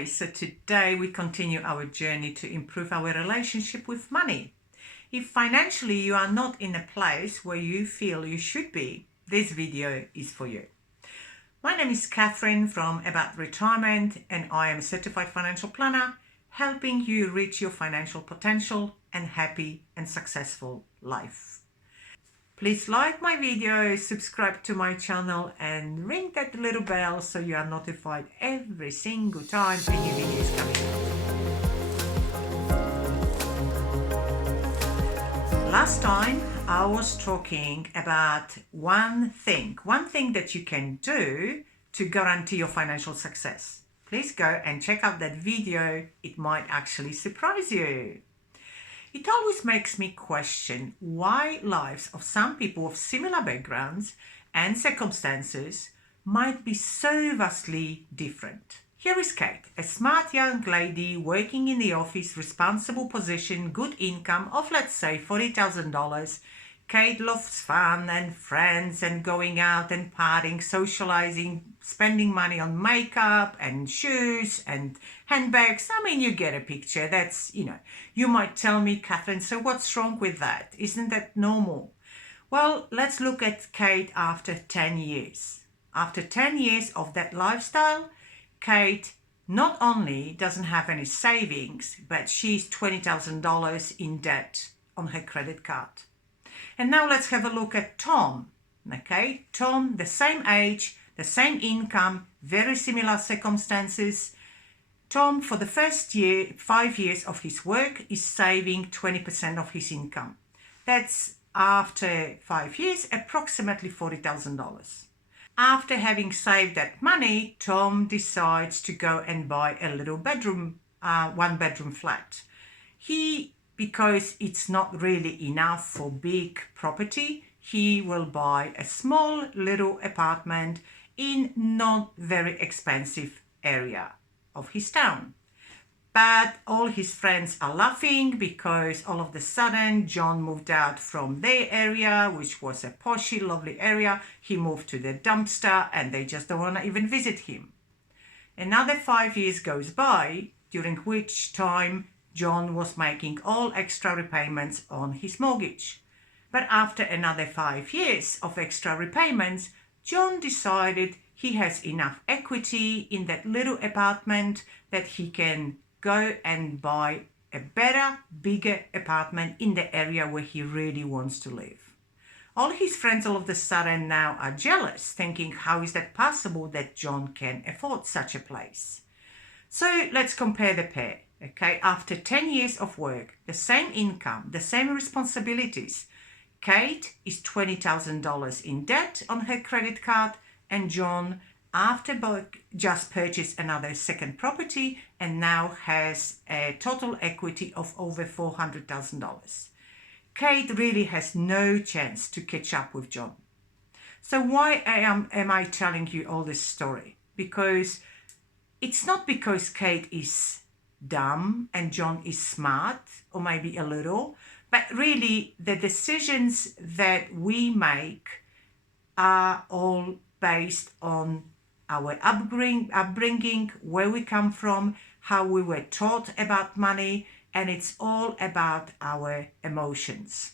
Hi, so today we continue our journey to improve our relationship with money. If financially you are not in a place where you feel you should be, this video is for you. My name is Katherine from About Retirement, and I am a certified financial planner helping you reach your financial potential and happy and successful life. Please like my video, subscribe to my channel and ring that little bell so you are notified every single time a new video is coming out. Last time I was talking about one thing that you can do to guarantee your financial success. Please go and check out that video, it might actually surprise you. It always makes me question why lives of some people of similar backgrounds and circumstances might be so vastly different. Here is Kate, a smart young lady working in the office, responsible position, good income of let's say $40,000. Kate loves fun and friends and going out and partying, socializing, spending money on makeup and shoes and handbags. I mean, you get a picture. That's, you might tell me, Katherine, so what's wrong with that? Isn't that normal? Well, let's look at Kate after 10 years. After 10 years of that lifestyle, Kate not only doesn't have any savings, but she's $20,000 in debt on her credit card. And now let's have a look at Tom. Okay, Tom, the same age, the same income, very similar circumstances. Tom, for the first 5 years of his work, is saving 20% of his income. That's after 5 years, approximately $40,000. After having saved that money, Tom decides to go and buy a little bedroom, one-bedroom flat. Because it's not really enough for big property, he will buy a small little apartment in not very expensive area of his town. But all his friends are laughing because all of a sudden John moved out from their area, which was a poshy, lovely area. He moved to the dumpster and they just don't want to even visit him. Another 5 years goes by, during which time John was making all extra repayments on his mortgage. But after another 5 years of extra repayments, John decided he has enough equity in that little apartment that he can go and buy a better, bigger apartment in the area where he really wants to live. All his friends all of a sudden now are jealous, thinking how is that possible that John can afford such a place? So let's compare the pair. Okay, after 10 years of work, the same income, the same responsibilities, Kate is $20,000 in debt on her credit card, and John, after just purchased another second property and now has a total equity of over $400,000. Kate really has no chance to catch up with John. So why am I telling you all this story? Because it's not because Kate is dumb and John is smart, or maybe a little, but really the decisions that we make are all based on our upbringing, where we come from, how we were taught about money, and it's all about our emotions.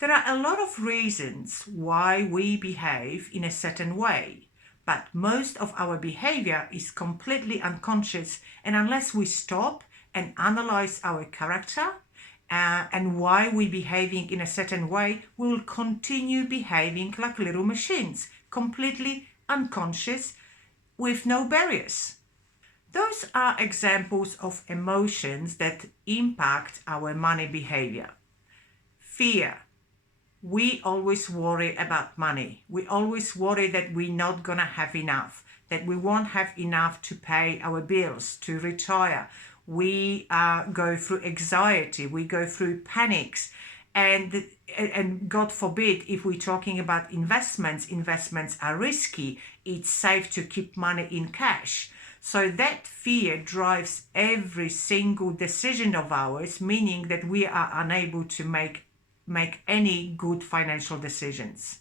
There are a lot of reasons why we behave in a certain way. But most of our behavior is completely unconscious, and unless we stop and analyze our character and why we're behaving in a certain way, we'll continue behaving like little machines, completely unconscious, with no barriers. Those are examples of emotions that impact our money behavior. Fear. We always worry about money. We always worry that we're not going to have enough, that we won't have enough to pay our bills, to retire. We go through anxiety. We go through panics. And God forbid, if we're talking about investments are risky. It's safe to keep money in cash. So that fear drives every single decision of ours, meaning that we are unable to make any good financial decisions.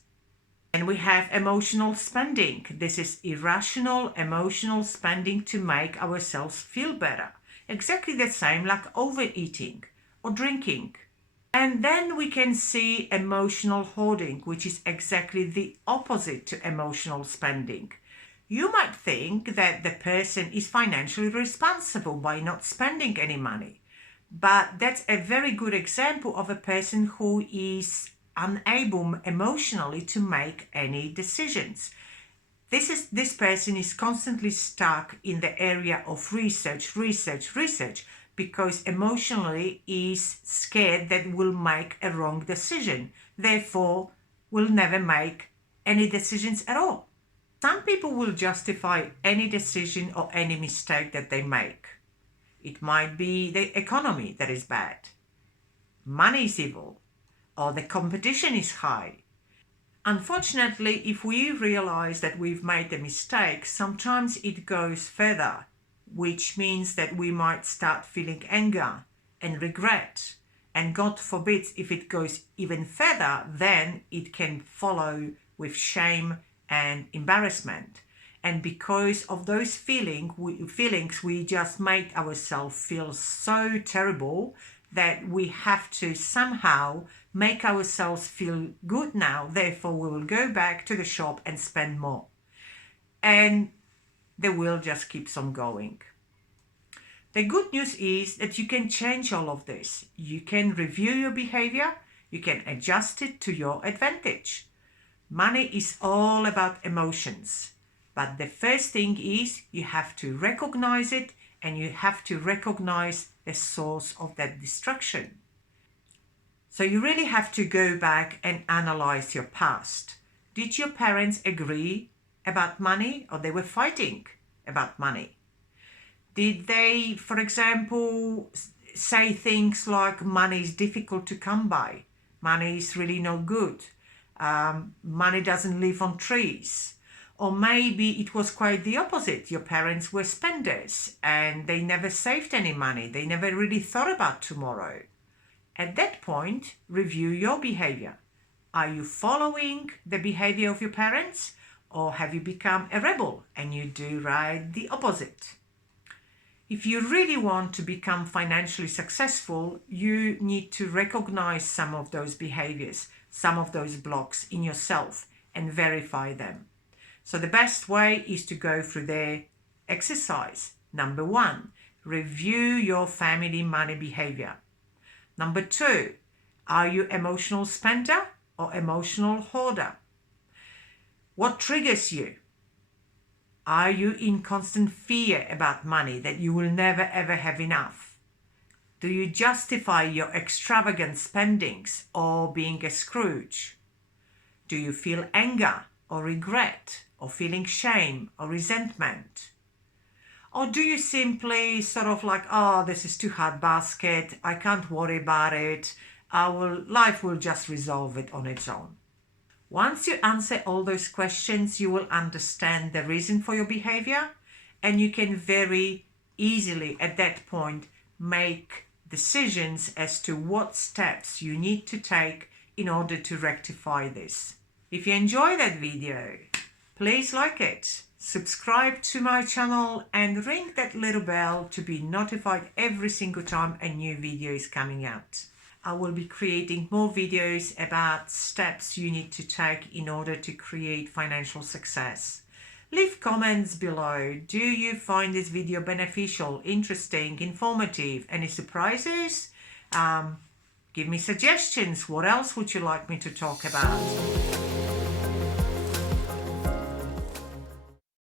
And we have emotional spending. This is irrational emotional spending to make ourselves feel better. Exactly the same like overeating or drinking. And then we can see emotional hoarding, which is exactly the opposite to emotional spending. You might think that the person is financially responsible by not spending any money, but that's a very good example of a person who is unable emotionally to make any decisions. This person is constantly stuck in the area of research, because emotionally is scared that will make a wrong decision, therefore will never make any decisions at all. Some people will justify any decision or any mistake that they make. It might be the economy that is bad, money is evil, or the competition is high. Unfortunately, if we realize that we've made a mistake, sometimes it goes further, which means that we might start feeling anger and regret. And God forbid, if it goes even further, then it can follow with shame and embarrassment. And because of those feelings, we just make ourselves feel so terrible that we have to somehow make ourselves feel good now. Therefore, we will go back to the shop and spend more. And the wheel just keeps on going. The good news is that you can change all of this. You can review your behavior. You can adjust it to your advantage. Money is all about emotions. But the first thing is you have to recognize it, and you have to recognize the source of that destruction. So you really have to go back and analyze your past. Did your parents agree about money, or they were fighting about money? Did they, for example, say things like money is difficult to come by, money is really no good, money doesn't live on trees? Or maybe it was quite the opposite. Your parents were spenders and they never saved any money. They never really thought about tomorrow. At that point, review your behavior. Are you following the behavior of your parents, or have you become a rebel and you do right the opposite? If you really want to become financially successful, you need to recognize some of those behaviors, some of those blocks in yourself, and verify them. So the best way is to go through the exercise. Number 1, review your family money behavior. Number 2, are you emotional spender or emotional hoarder? What triggers you? Are you in constant fear about money, that you will never ever have enough? Do you justify your extravagant spendings or being a Scrooge? Do you feel anger or regret, or feeling shame or resentment? Or do you simply sort of like, oh, this is too hard basket, I can't worry about it, life will just resolve it on its own? Once you answer all those questions, you will understand the reason for your behavior, and you can very easily at that point make decisions as to what steps you need to take in order to rectify this. If you enjoy that video, please like it, subscribe to my channel, and ring that little bell to be notified every single time a new video is coming out. I will be creating more videos about steps you need to take in order to create financial success. Leave comments below. Do you find this video beneficial, interesting, informative? Any surprises? Give me suggestions. What else would you like me to talk about?